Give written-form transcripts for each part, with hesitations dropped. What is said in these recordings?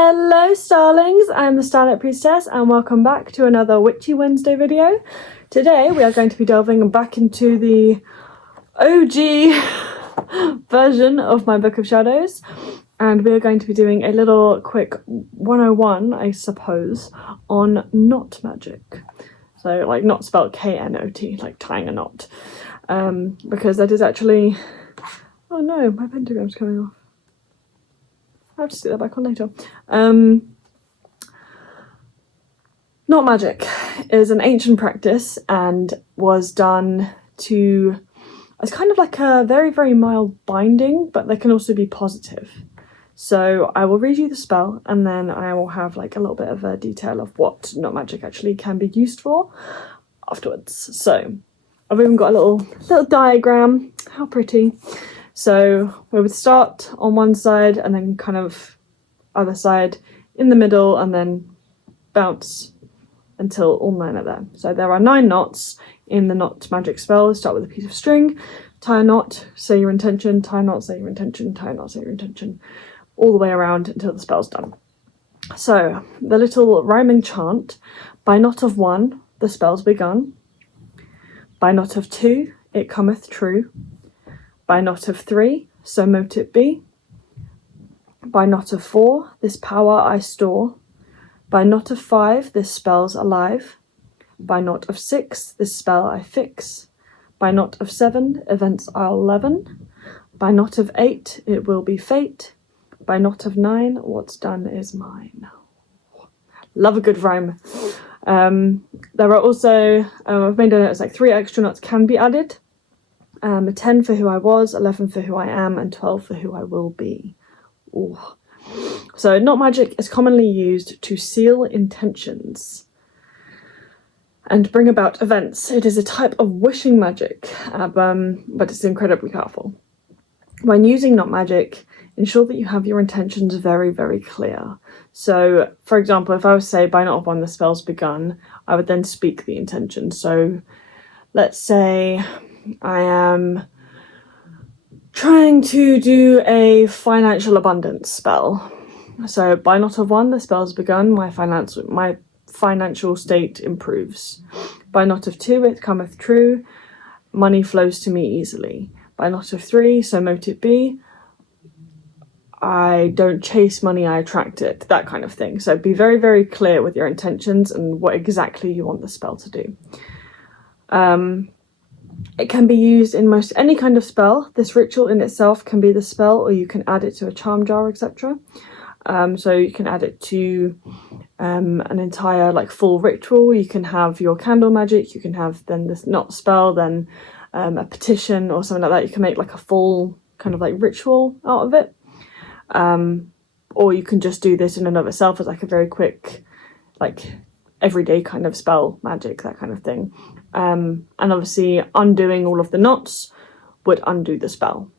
Hello Starlings, I'm the Starlight Priestess and welcome back to another Witchy Wednesday video. Today we are going to be delving back into the OG version of my Book of Shadows, and we are going to be doing a little quick 101, I suppose, on knot magic. So like not spelled K-N-O-T, like tying a knot, because that is actually, oh no, my pentagram's coming off. I'll have to stick that back on later. Knot magic is an ancient practice and was done to, it's kind of like a very, very mild binding, but they can also be positive. So I will read you the spell and then I will have like a little bit of a detail of what knot magic actually can be used for afterwards. So I've even got a little diagram. How pretty. So we would start on one side and then kind of other side in the middle and then bounce until all 9 are there. So there are 9 knots in the knot magic spell. Start with a piece of string, tie a knot, say your intention, tie a knot, say your intention, tie a knot, say your intention, all the way around until the spell's done. So the little rhyming chant: by knot of 1, the spell's begun. By knot of 2, it cometh true. By knot of 3, so mote it be. By knot of 4, this power I store. By knot of 5, this spell's alive. By knot of 6, this spell I fix. By knot of 7, events I'll leaven. By knot of 8, it will be fate. By knot of 9, what's done is mine. Love a good rhyme. There are also, I've made a note, it's like 3 extra knots can be added. 10 for who I was, 11 for who I am, and 12 for who I will be. Ooh. So knot magic is commonly used to seal intentions and bring about events. It is a type of wishing magic, but it's incredibly powerful. When using knot magic, ensure that you have your intentions very, very clear. So, for example, if I was to say, by knot of 1, the spell's begun, I would then speak the intention. So, let's say I am trying to do a financial abundance spell. So by knot of 1, the spell's begun, my financial state improves. By knot of 2, it cometh true, money flows to me easily. By knot of 3, so mote it be, I don't chase money, I attract it, that kind of thing. So be very, very clear with your intentions and what exactly you want the spell to do. It can be used in most any kind of spell. This ritual in itself can be the spell, or you can add it to a charm jar, etc. So you can add it to an entire like full ritual. You can have your candle magic, you can have then this knot spell, then a petition or something like that. You can make like a full kind of like ritual out of it. Or you can just do this in and of itself as like a very quick, like everyday kind of spell magic, that kind of thing. And obviously undoing all of the knots would undo the spell.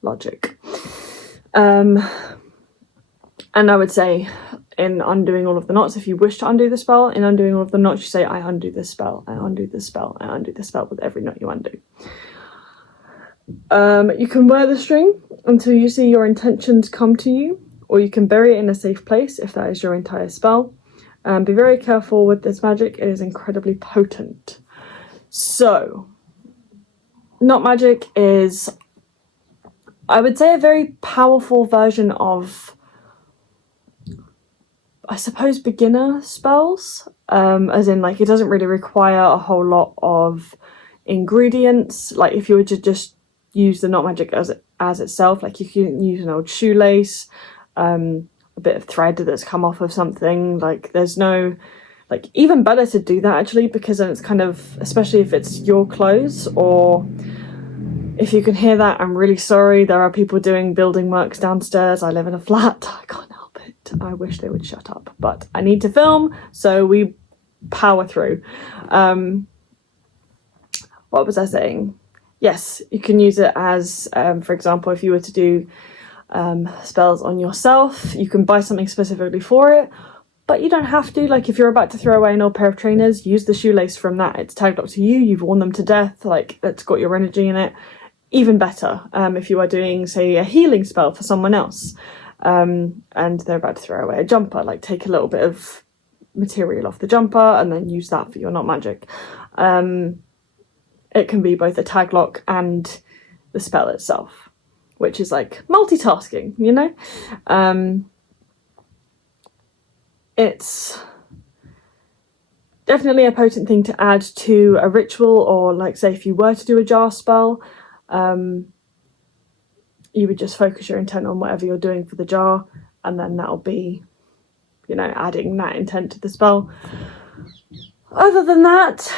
Logic. And I would say in undoing all of the knots, if you wish to undo the spell, in undoing all of the knots, you say, I undo this spell, I undo this spell, I undo this spell with every knot you undo. You can wear the string until you see your intentions come to you, or you can bury it in a safe place if that is your entire spell. Be very careful with this magic, it is incredibly potent. So, knot magic is, I would say, a very powerful version of, I suppose, beginner spells. As in, like, it doesn't really require a whole lot of ingredients. Like, if you were to just use the knot magic as itself, like you can use an old shoelace, a bit of thread that's come off of something, like there's no, like even better to do that actually, because then it's kind of, especially if it's your clothes, or if you can hear that, I'm really sorry, there are people doing building works downstairs. I live in a flat, I can't help it, I wish they would shut up, but I need to film, so we power through. What was I saying? Yes, you can use it as, for example, if you were to do spells on yourself, you can buy something specifically for it, but you don't have to. Like if you're about to throw away an old pair of trainers, use the shoelace from that. It's tagged up to you, you've worn them to death, like it's got your energy in it. Even better if you are doing, say, a healing spell for someone else. and they're about to throw away a jumper, like take a little bit of material off the jumper and then use that for your not magic. It can be both a tag lock and the spell itself, which is like multitasking, you know? It's definitely a potent thing to add to a ritual, or like say if you were to do a jar spell, you would just focus your intent on whatever you're doing for the jar, and then that'll be, you know, adding that intent to the spell. Other than that,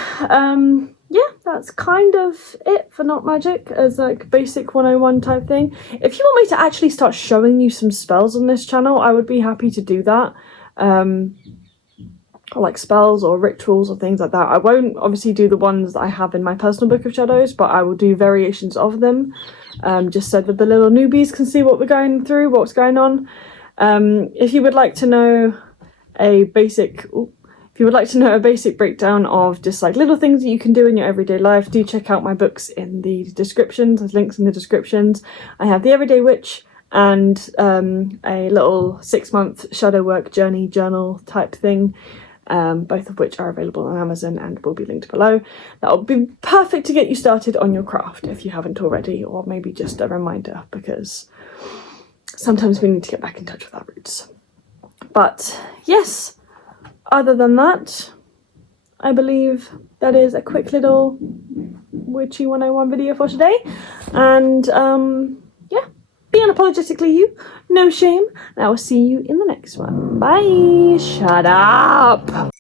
yeah, that's kind of it for not magic as like basic 101 type thing. If you want me to actually start showing you some spells on this channel, I would be happy to do that. Or like spells or rituals or things like that. I won't obviously do the ones that I have in my personal book of shadows, but I will do variations of them, just so that the little newbies can see what we're going through, what's going on. If you would like to know a basic breakdown of just like little things that you can do in your everyday life, do check out my books in the descriptions. There's links in the descriptions. I have The Everyday Witch and a little 6-month shadow work journey journal type thing, both of which are available on Amazon and will be linked below. That'll be perfect to get you started on your craft if you haven't already, or maybe just a reminder, because sometimes we need to get back in touch with our roots. But yes, other than that, I believe that is a quick little Witchy 101 video for today. And yeah, be unapologetically you, no shame, and I will see you in the next one. Bye. Shut up.